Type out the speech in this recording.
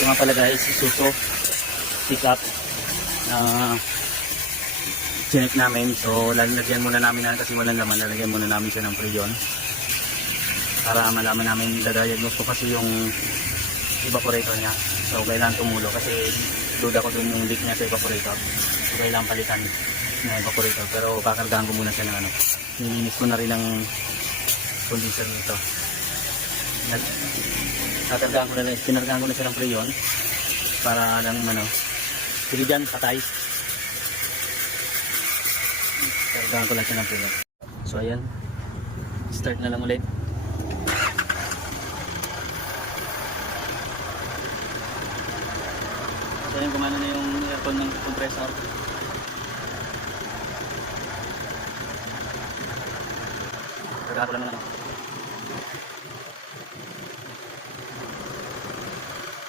Ito nga pala guys, Isuzu pickup na chinek namin. So lalagyan muna namin yan kasi walang laman. Lalagyan muna namin siya ng preyon para malaman namin dadiagnose ko kasi yung evaporator niya. So kailangan tumulo kasi duda ko dun yung leak niya sa evaporator. So kailangan palitan na evaporator. Pero kakargahan ko muna siya ng ano. Nilinis ko na rin ang condenser nito. Pinargahan ko na siya ng preyon para lang ano. Sige dyan, patay. Kargahan ko lang siya ng preyon. So ayan. Start na lang ulit. So ayan, gumana na yung aircon ng compressor. Kargahan ko lang naman.